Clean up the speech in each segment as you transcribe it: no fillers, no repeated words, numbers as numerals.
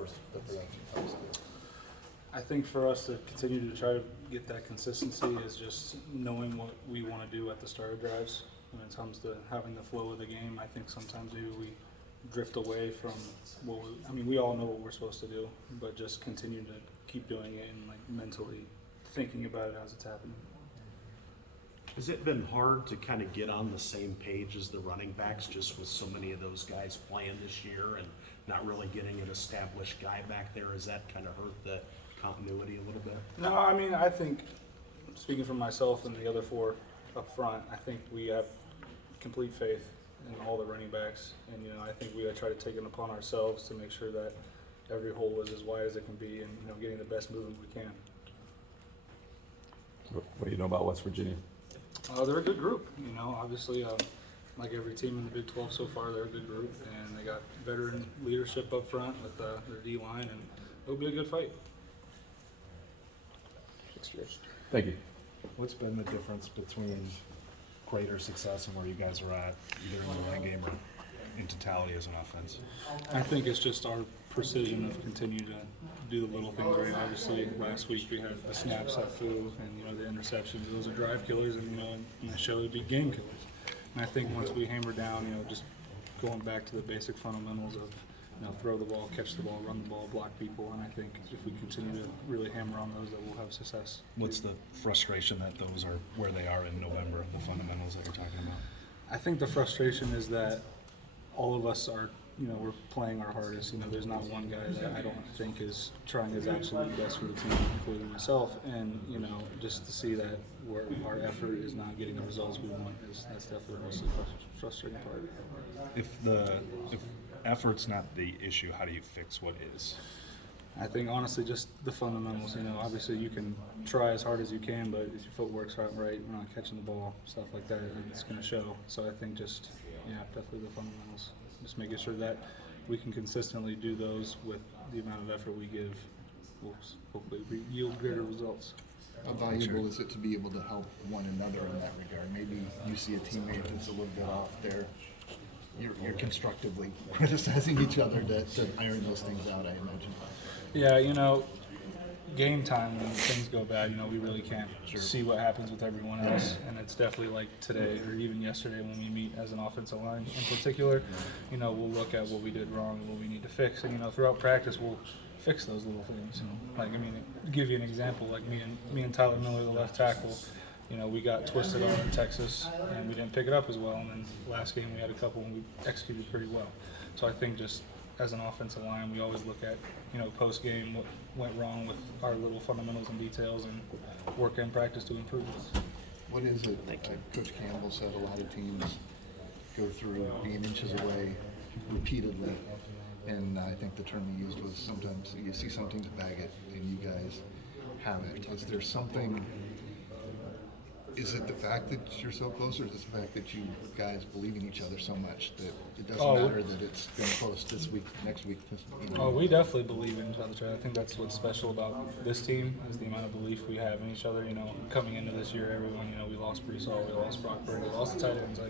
course, the production comes through. I think for us to continue to try to get that consistency is just knowing what we want to do at the start of drives. When it comes to having the flow of the game, I think sometimes maybe we drift away from what we all know what we're supposed to do, but just continue to keep doing it and like mentally thinking about it as it's happening. Has it been hard to kind of get on the same page as the running backs, just with so many of those guys playing this year and not really getting an established guy back there? Has that kind of hurt the continuity a little bit? No, I think, speaking for myself and the other four up front, I think we have complete faith in all the running backs, and I think we try to take it upon ourselves to make sure that every hole is as wide as it can be, and getting the best movement we can. What do you know about West Virginia? They're a good group, obviously, like every team in the Big 12 so far, they're a good group, and they got veteran leadership up front with their D-line, and it'll be a good fight. Thank you. What's been the difference between greater success and where you guys are at, either in the line game or in totality as an offense? I think it's just our precision of continuing to do the little things right. Obviously, last week we had the snaps that flew and the interceptions. Those are drive killers, and in the show it'd be game killers. And I think once we hammer down, just going back to the basic fundamentals of throw the ball, catch the ball, run the ball, block people, and I think if we continue to really hammer on those, that we'll have success. What's the frustration that those are where they are in November, the fundamentals that you're talking about? I think the frustration is that all of us are, we're playing our hardest. There's not one guy that I don't think is trying his absolute best for the team, including myself. And, just to see that where our effort is not getting the results we want, that's definitely the most frustrating part. If effort's not the issue, how do you fix what is? I think honestly just the fundamentals. Obviously you can try as hard as you can, but if your footwork's not right, we're not catching the ball, stuff like that, it's going to show. So I think definitely the fundamentals. Just making sure that we can consistently do those with the amount of effort we give will hopefully yield greater results. How valuable is it to be able to help one another in that regard? Maybe you see a teammate that's a little bit off there. You're constructively criticizing each other to iron those things out, I imagine. Yeah, game time when things go bad, we really can't see what happens with everyone else. And it's definitely like today or even yesterday when we meet as an offensive line in particular, we'll look at what we did wrong and what we need to fix. And, throughout practice, we'll fix those little things. To give you an example, like me and Tyler Miller, the left tackle, we got twisted on in Texas and we didn't pick it up as well. And then last game we had a couple and we executed pretty well. So I think just as an offensive line, we always look at, post game what went wrong with our little fundamentals and details and work in practice to improve it. What is it, like Coach Campbell said, a lot of teams go through being inches away repeatedly. And I think the term he used was sometimes you see something to bag it and you guys have it. Is there something? Is it the fact that you're so close, or is it the fact that you guys believe in each other so much that it doesn't matter that it's been close this week, next week? We definitely believe in each other. I think that's what's special about this team is the amount of belief we have in each other. Coming into this year, everyone, we lost Brees Hall, we lost Brock Purdy, we lost the tight ends.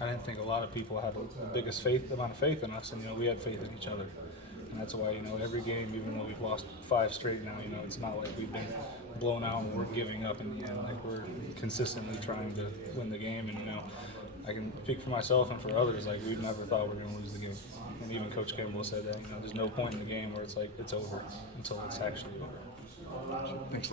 I didn't think a lot of people had the biggest amount of faith in us, and we had faith in each other. And that's why, every game, even though we've lost 5 straight now, it's not like we've been blown out and we're giving up in the end. Like, we're consistently trying to win the game. And, I can speak for myself and for others, like, we've never thought we were going to lose the game. And even Coach Campbell said that, there's no point in the game where it's like it's over until it's actually over. Thanks,